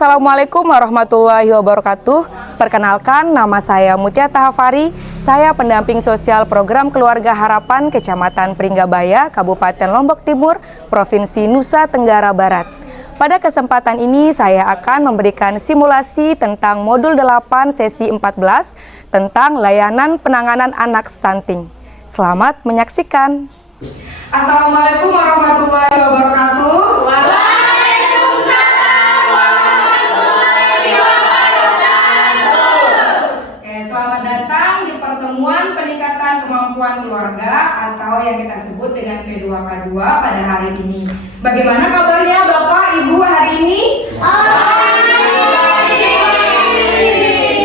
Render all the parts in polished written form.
Assalamualaikum warahmatullahi wabarakatuh. Perkenalkan, nama saya Mutia Tahafari. Saya pendamping sosial program Keluarga Harapan Kecamatan Pringgabaya, Kabupaten Lombok Timur, Provinsi Nusa Tenggara Barat. Pada kesempatan ini saya akan memberikan simulasi tentang modul 8 sesi 14 tentang layanan penanganan anak stunting. Selamat menyaksikan. Assalamualaikum warahmatullahi wabarakatuh. Waalaikumsalam warahmatullahi wabarakatuh. Oke, selamat datang di pertemuan peningkatan kemampuan keluarga atau yang kita sebut dengan P2K2 pada hari ini. Bagaimana kabarnya Bapak Ibu hari ini?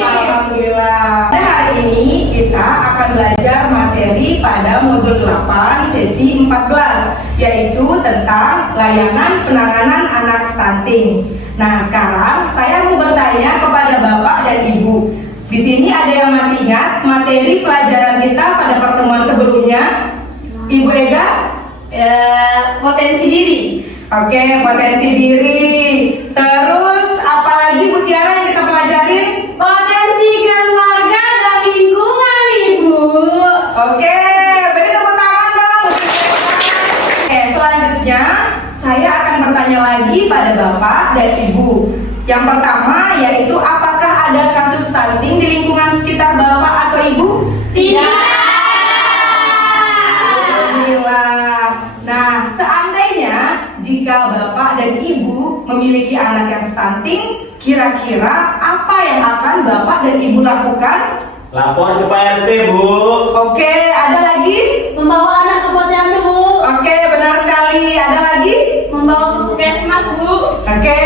Alhamdulillah. Pada hari ini kita akan belajar materi pada modul 8 sesi 14, yaitu tentang layanan penanganan anak stunting. Nah, sekarang saya mau bertanya kepada Bapak dan Ibu. Di sini ada yang masih ingat materi pelajaran kita pada pertemuan sebelumnya? Ibu Ega? Potensi diri. Oke, potensi diri. Terus apalagi Bu Tiara yang kita pelajarin? Potensi keluarga dan lingkungan, Ibu. Oke, beri tepuk tangan dong. Oke, selanjutnya saya akan bertanya lagi pada Bapak dan Ibu. Yang pertama yaitu apakah ada kasus stunting di lingkungan sekitar Bapak atau Ibu? Tidak. Alhamdulillah. Nah, seandainya jika Bapak dan Ibu memiliki anak yang stunting, kira-kira apa yang akan Bapak dan Ibu lakukan? Lapor ke Pak RT, Bu. Oke, ada lagi? Membawa anak ke posyandu, Bu. Oke, benar sekali. Ada lagi? Membawa ke puskesmas, Bu. Oke,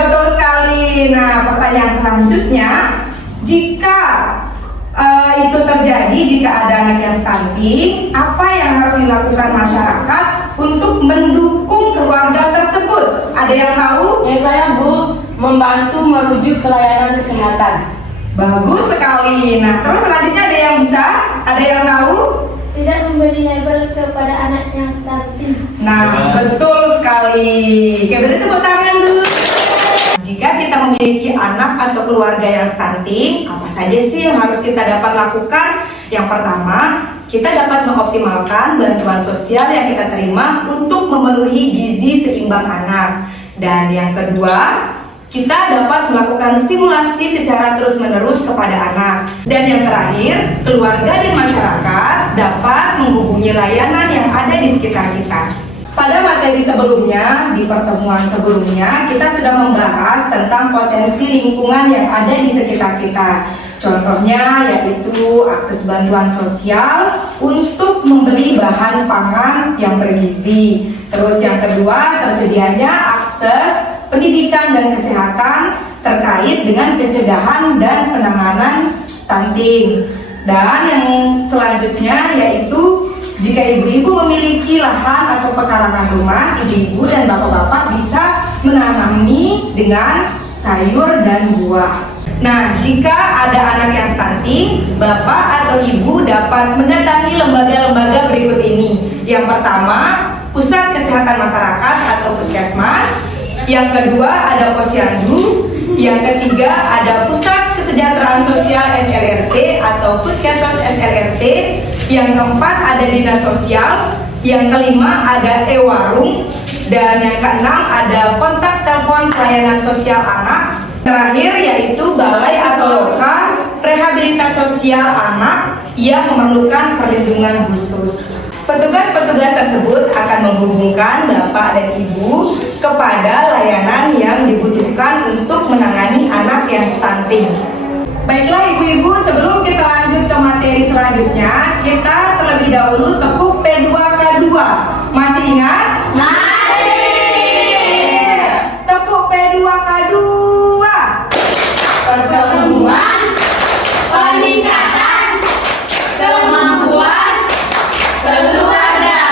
betul sekali. Nah, pertanyaan selanjutnya, jika itu terjadi, jika ada anak yang stunting, apa yang harus dilakukan masyarakat untuk mendukung keluarga tersebut? Ada yang tahu? Ya saya Bu, membantu merujuk ke layanan kesehatan. Bagus sekali. Nah, terus selanjutnya ada yang bisa? Ada yang tahu? Tidak memberi label kepada anak yang stunting. Nah, betul sekali. Oke, beri tepuk tangan dulu. Jika kita memiliki anak atau keluarga yang stunting, apa saja sih yang harus kita dapat lakukan? Yang pertama, kita dapat mengoptimalkan bantuan sosial yang kita terima untuk memenuhi gizi seimbang anak. Dan yang kedua, kita dapat melakukan stimulasi secara terus-menerus kepada anak. Dan yang terakhir, keluarga dan masyarakat dapat menghubungi layanan yang ada di sekitar kita. Pada materi sebelumnya, di pertemuan sebelumnya, kita sudah membahas tentang potensi lingkungan yang ada di sekitar kita. Contohnya yaitu akses bantuan sosial untuk membeli bahan pangan yang bergizi. Terus yang kedua, tersedianya akses pendidikan dan kesehatan terkait dengan pencegahan dan penanganan stunting. Dan yang selanjutnya yaitu jika ibu-ibu memiliki lahan atau pekarangan rumah, ibu-ibu dan bapak-bapak bisa menanami dengan sayur dan buah. Nah, jika ada anak yang stunting, bapak atau ibu dapat mendatangi lembaga-lembaga berikut ini. Yang pertama, Pusat Kesehatan Masyarakat atau Puskesmas. Yang kedua, ada posyandu. Yang ketiga, ada Pusat Kesejahteraan Sosial SLRT atau Puskesmas SLRT. Yang keempat, ada Dinas Sosial. Yang kelima, ada e-warung. Dan yang keenam, ada kontak telepon pelayanan sosial anak. Terakhir yaitu balai atau loka rehabilitasi sosial anak yang memerlukan perlindungan khusus. Petugas-petugas tersebut akan menghubungkan Bapak dan Ibu kepada layanan yang dibutuhkan untuk menangani anak yang stunting. Baiklah ibu-ibu, sebelum kita lanjut ke materi selanjutnya, kita terlebih dahulu tepuk P2K2. Masih ingat? Tepuk P2K2. Pertemuan peningkatan kemampuan keluarga.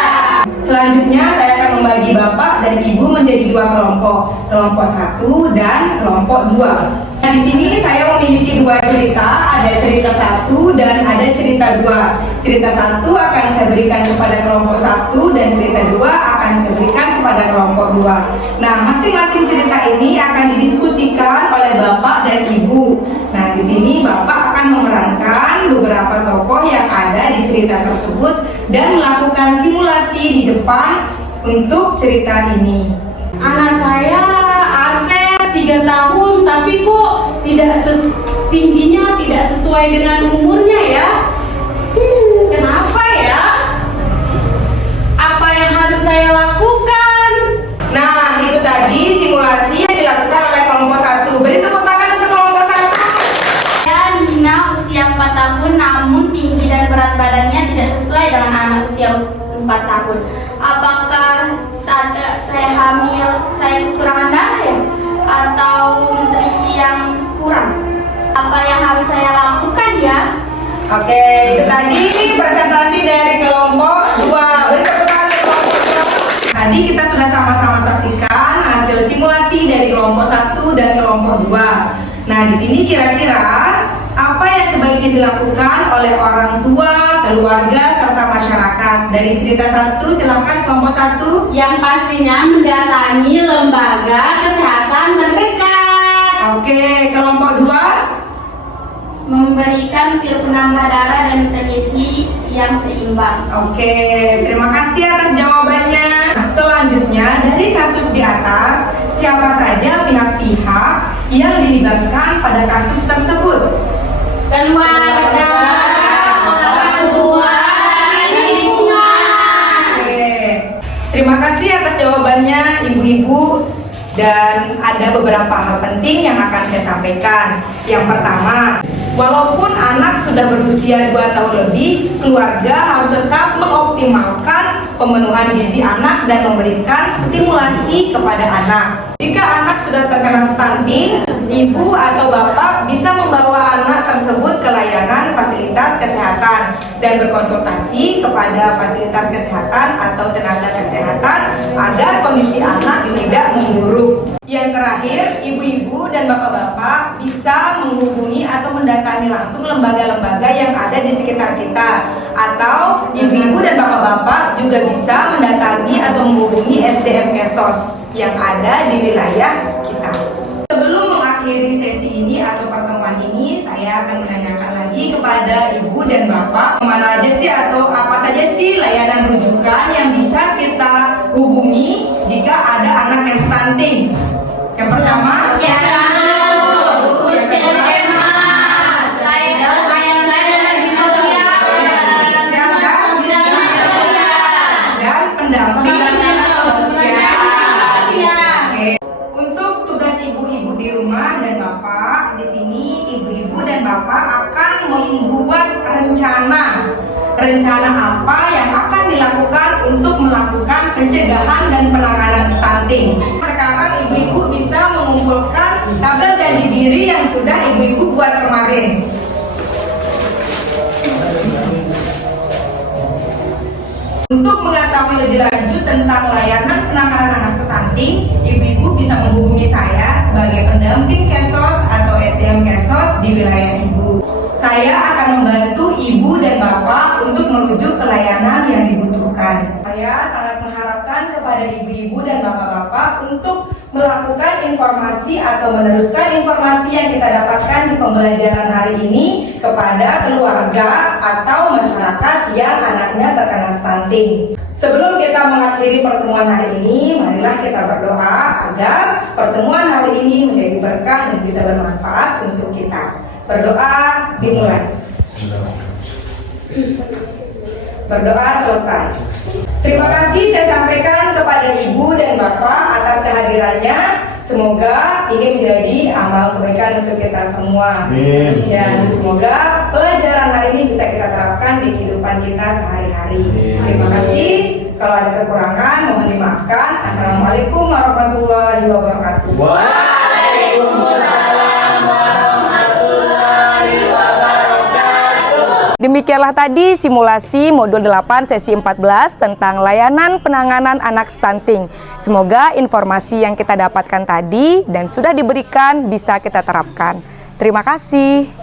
Selanjutnya saya akan membagi Bapak dan Ibu menjadi dua kelompok, kelompok 1 dan kelompok 2. Nah, di sini saya mau memiliki dua cerita, ada cerita 1 dan ada cerita 2. Cerita 1 akan saya berikan kepada kelompok 1 dan cerita 2 akan saya berikan kepada kelompok 2. Nah, masing-masing cerita ini akan didiskusikan oleh Bapak dan Ibu. Nah, di sini Bapak akan memerankan beberapa tokoh yang ada di cerita tersebut dan melakukan simulasi di depan untuk cerita ini. Anak saya Asep 3 tahun, tapi kok tingginya tidak sesuai dengan umurnya ya? Kenapa ya? Apa yang harus saya lakukan? Nah, itu tadi simulasi yang dilakukan oleh kelompok 1. Beri tepuk tangan untuk kelompok 1. Dan Nina usia 4 tahun namun tinggi dan berat badannya tidak sesuai dengan anak usia 4 tahun. Apakah saat saya hamil saya kekurangan darah ya? Atau nutrisi yang kurang? Apa yang harus saya lakukan ya? Oke, itu tadi presentasi dari kelompok 2. Beri tepuk tangan untuk kelompok 2. Tadi kita sudah sama-sama saksikan hasil simulasi dari kelompok 1 dan kelompok 2. Nah, di sini kira-kira apa yang sebaiknya dilakukan oleh orang tua, keluarga, serta masyarakat? Dari cerita 1, silakan kelompok 1. Yang pastinya mendatangi lembaga kesehatan terdekat. Oke, kelompok 2. Memberikan pil penambah darah dan nutrisi yang seimbang. Oke, terima kasih atas jawabannya. Nah, selanjutnya dari kasus di atas, siapa saja pihak-pihak yang dilibatkan pada kasus tersebut? Keluarga, orang tua, dan lingkungan. Oke, terima kasih atas jawabannya ibu-ibu. Dan ada beberapa hal penting yang akan saya sampaikan. Yang pertama, walaupun anak sudah berusia 2 tahun lebih, keluarga harus tetap mengoptimalkan pemenuhan gizi anak dan memberikan stimulasi kepada anak. Jika anak sudah terkena stunting, ibu atau bapak bisa membawa anak tersebut ke layanan fasilitas kesehatan dan berkonsultasi kepada fasilitas kesehatan atau tenaga kesehatan agar kondisi anak tidak memburuk. Yang terakhir, ibu-ibu dan bapak-bapak bisa menghubungi atau mendatangi langsung lembaga-lembaga yang ada di sekitar kita, atau ibu-ibu dan bapak-bapak juga bisa mendatangi atau menghubungi SDM Kesos yang ada di wilayah kita. Sebelum mengakhiri sesi ini atau pertemuan ini, saya akan menanyakan lagi kepada ibu dan bapak, kemana aja sih atau apa saja sih layanan rujukan yang bisa kita hubungi jika ada anak yang stunting? Yang pertama, dan pendamping sosial. Oke. Untuk tugas ibu-ibu di rumah dan bapak, di sini ibu-ibu dan bapak akan membuat rencana apa yang akan dilakukan untuk melakukan pencegahan dan penanganan stunting. Sekarang ibu-ibu bisa mengumpulkan tabel janji diri yang sudah ibu-ibu buat kemarin. Untuk mengetahui lebih lanjut tentang layanan penanganan anak stunting, ibu-ibu bisa menghubungi saya sebagai pendamping Kesos atau SDM Kesos di wilayah ibu. Saya akan membantu ibu dan bapak untuk merujuk ke layanan yang dibutuhkan. Saya sangat mengharapkan kepada ibu-ibu dan bapak-bapak untuk melakukan informasi atau meneruskan informasi yang kita dapatkan di pembelajaran hari ini kepada keluarga atau masyarakat yang anaknya terkena stunting. Sebelum kita mengakhiri pertemuan hari ini, marilah kita berdoa agar pertemuan hari ini menjadi berkah dan bisa bermanfaat untuk kita. Berdoa dimulai. Berdoa selesai. Terima kasih saya sampaikan kepada ibu dan bapak atas kehadirannya. Semoga ini menjadi amal kebaikan untuk kita semua. Amin. Dan semoga pelajaran hari ini bisa kita terapkan di kehidupan kita sehari-hari. Terima kasih. Kalau ada kekurangan mohon dimaafkan. Assalamualaikum warahmatullahi wabarakatuh. Waalaikumsalam warahmatullahi wabarakatuh. Demikianlah tadi simulasi modul 8 sesi 14 tentang layanan penanganan anak stunting. Semoga informasi yang kita dapatkan tadi dan sudah diberikan bisa kita terapkan. Terima kasih.